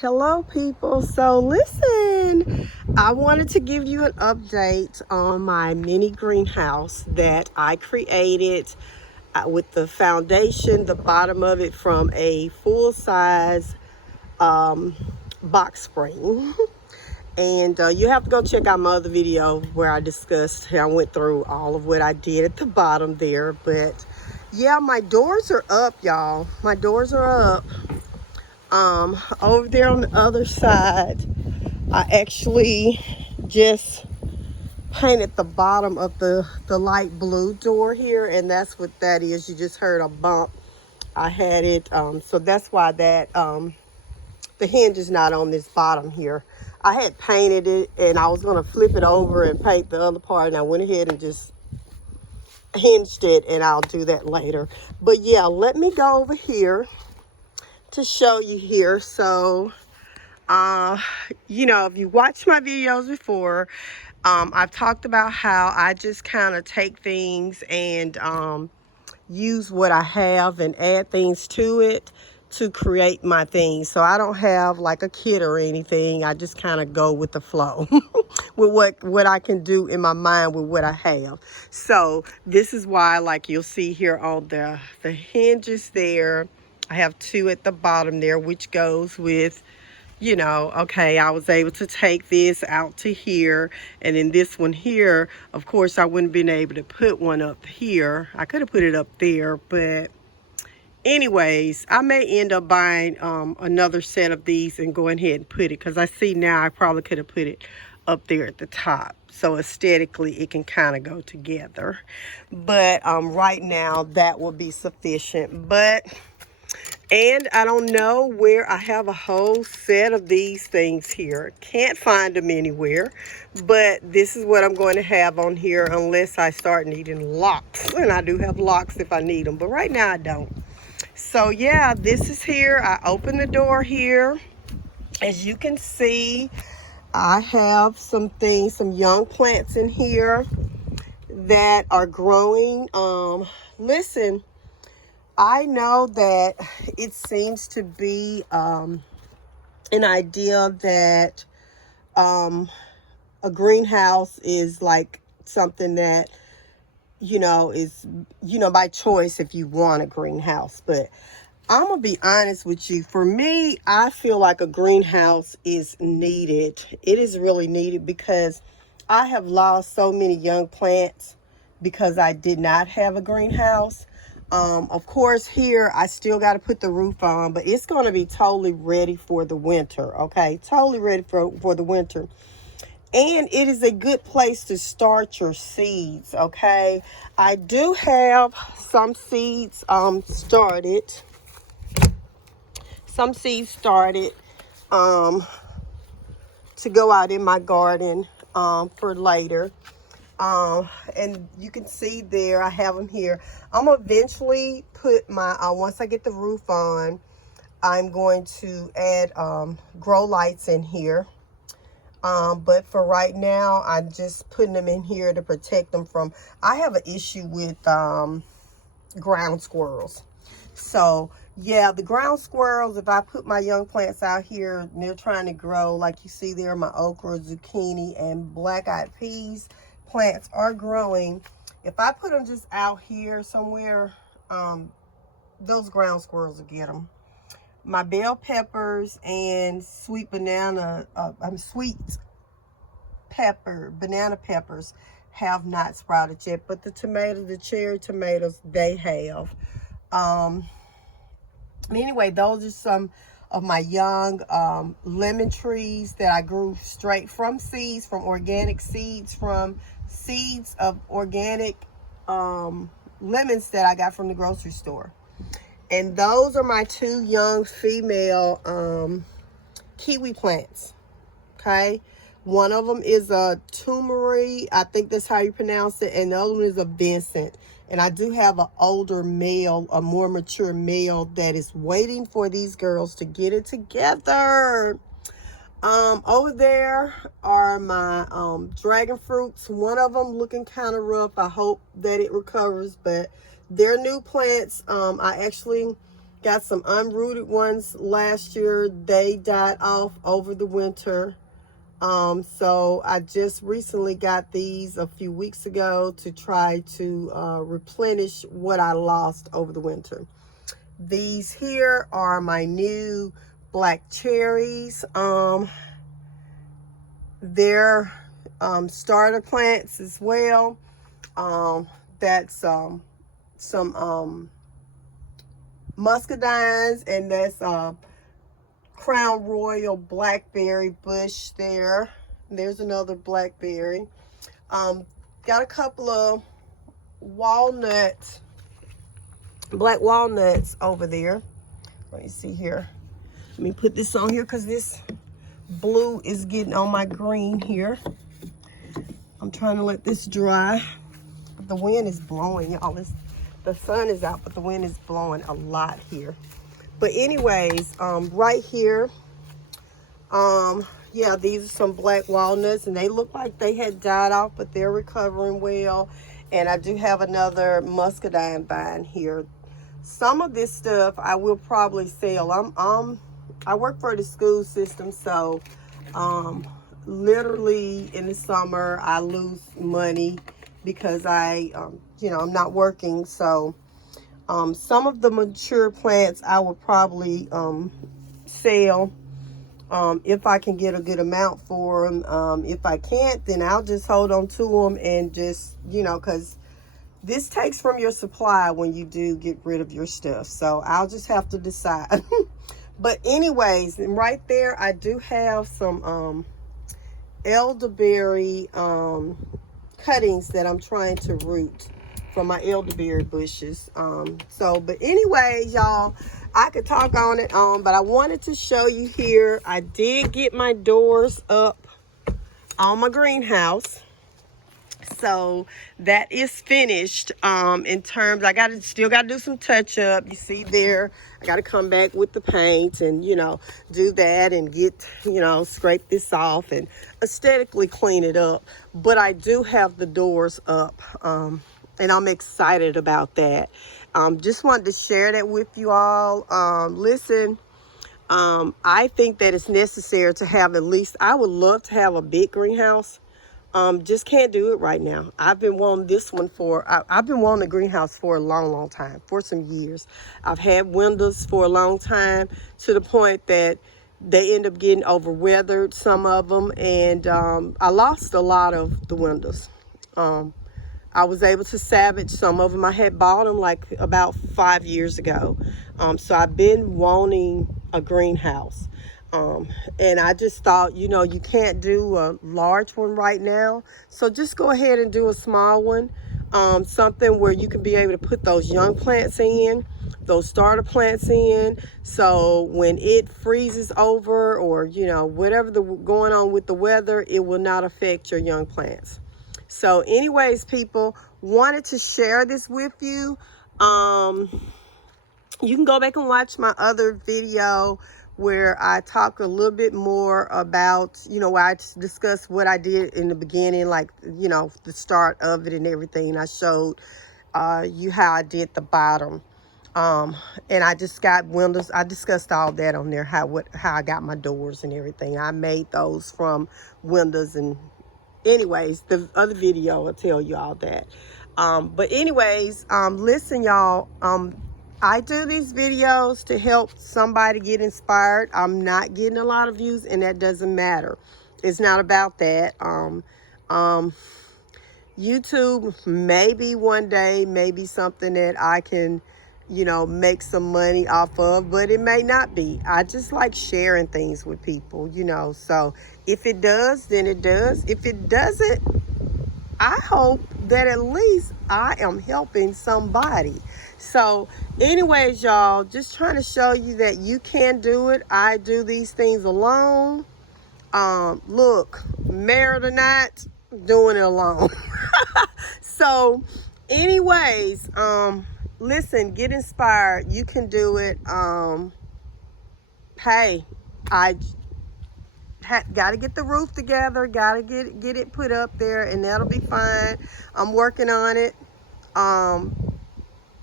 Hello people. So listen, I wanted to give you an update on my mini greenhouse that I created with the foundation, the bottom of it from a full-size box spring. And you have to go check out my other video where I went through all of what I did at the bottom there. But yeah, my doors are up, y'all. My doors are up. Over there on the other side, I actually just painted the bottom of the light blue door here, and that's what that is. You just heard a bump. I had it, so that's why that the hinge is not on this bottom here. I had painted it, and I was gonna flip it over and paint the other part, and I went ahead and just hinged it, and I'll do that later. But yeah, let me go over here to show you here. So if you watched my videos before, I've talked about how I just kind of take things and use what I have and add things to it to create my things. So I don't have like a kit or anything. I just kind of go with the flow with what I can do in my mind with what I have. So this is why, like you'll see here on the hinges there, I have two at the bottom there, which goes with, okay, I was able to take this out to here, and then this one here, of course, I wouldn't have been able to put one up here. I could have put it up there, but anyways, I may end up buying another set of these and going ahead and put it, because I see now I probably could have put it up there at the top. So aesthetically, it can kind of go together. But right now, that will be sufficient. And I don't know where I have a whole set of these things here. Can't find them anywhere. But this is what I'm going to have on here unless I start needing locks. And I do have locks if I need them. But right now I don't. So yeah, this is here. I open the door here. As you can see, I have some young plants in here that are growing. Listen. I know that it seems to be an idea that a greenhouse is like something that, is, by choice if you want a greenhouse. But I'm going to be honest with you. For me, I feel like a greenhouse is needed. It is really needed because I have lost so many young plants because I did not have a greenhouse. Of course, here I still got to put the roof on, but it's going to be totally ready for the winter. Okay, totally ready for the winter. And it is a good place to start your seeds. Okay, I do have some seeds started. Some seeds started to go out in my garden for later. And you can see there, I have them here. I'm gonna eventually put my, once I get the roof on, I'm going to add grow lights in here. But for right now, I'm just putting them in here to protect them from, I have an issue with ground squirrels. So yeah, the ground squirrels, if I put my young plants out here and they're trying to grow, like you see there, my okra, zucchini, and black-eyed peas plants are growing. If I put them just out here somewhere, those ground squirrels will get them. My bell peppers and sweet banana peppers have not sprouted yet, but the cherry tomatoes, they have. Anyway, those are some of my young lemon trees that I grew straight from seeds, from organic seeds, from seeds of organic lemons that I got from the grocery store. And those are my two young female kiwi plants. Okay, one of them is a turmeric, I think that's how you pronounce it, and the other one is a Vincent. And I do have an older male, a more mature male that is waiting for these girls to get it together. Over there are my dragon fruits. One of them looking kind of rough. I hope that it recovers, but they're new plants. I actually Got some unrooted ones last year. They died off over the winter. So I just recently got these a few weeks ago to try to replenish what I lost over the winter. These here are my new black cherries. They're starter plants as well. That's some muscadines, and that's Crown Royal blackberry bush there. There's another blackberry. Got a couple of walnuts, black walnuts over there. Let me see here. Let me put this on here because this blue is getting on my green here. I'm trying to let this dry. The wind is blowing, y'all. The sun is out, but the wind is blowing a lot here. But anyways, right here, yeah, these are some black walnuts, and they look like they had died off, but they're recovering well. And I do have another muscadine vine here. Some of this stuff I will probably sell. I work for the school system, so literally in the summer I lose money because you know, I'm not working. So some of the mature plants I would probably sell if I can get a good amount for them. If I can't, then I'll just hold on to them and just, you know, because this takes from your supply when you do get rid of your stuff. So I'll just have to decide. But anyways, and right there I do have some elderberry cuttings that I'm trying to root from my elderberry bushes. But anyways, y'all, I could talk on and on, but I wanted to show you here. I did get my doors up on my greenhouse. So that is finished. In terms, I still gotta do some touch up. You see there, I gotta come back with the paint and, you know, do that and get, you know, scrape this off and aesthetically clean it up. But I do have the doors up, and I'm excited about that. Just wanted to share that with you all. Listen, I think that it's necessary to have at least, I would love to have a big greenhouse. Just can't do it right now. I've been wanting this one I've been wanting a greenhouse for a long time, for some years. I've had windows for a long time, to the point that they end up getting over weathered, some of them, and I lost a lot of the windows. I was able to salvage some of them. I had bought them like about 5 years ago. So I've been wanting a greenhouse. And I just thought, you know, you can't do a large one right now. So just go ahead and do a small one. Something where you can be able to put those young plants in, those starter plants in. So when it freezes over, or, you know, whatever going on with the weather, it will not affect your young plants. So anyways, people, wanted to share this with you. You can go back and watch my other video where I talk a little bit more about, you know, I discussed what I did in the beginning, like, you know, the start of it and everything. I showed you how I did the bottom. And I just got windows. I discussed all that on there, how I got my doors and everything. I made those from windows. And anyways, the other video will tell you all that. But anyways, listen, y'all, I do these videos to help somebody get inspired. I'm not getting a lot of views, and that doesn't matter. It's not about that. YouTube, maybe one day, maybe something that I can, you know, make some money off of, but it may not be. I just like sharing things with people, you know. So if it does, then it does. If it doesn't, I hope that at least I am helping somebody. So anyways, y'all, just trying to show you that you can do it. I do these things alone. Look, married or not, doing it alone. So anyways, listen, get inspired. You can do it. Hey, I got to get the roof together, got to get it put up there, and that'll be fine. I'm working on it.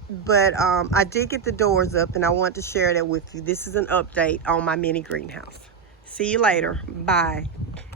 But I did get the doors up, and I want to share that with you. This is an update on my mini greenhouse. See you later. Bye.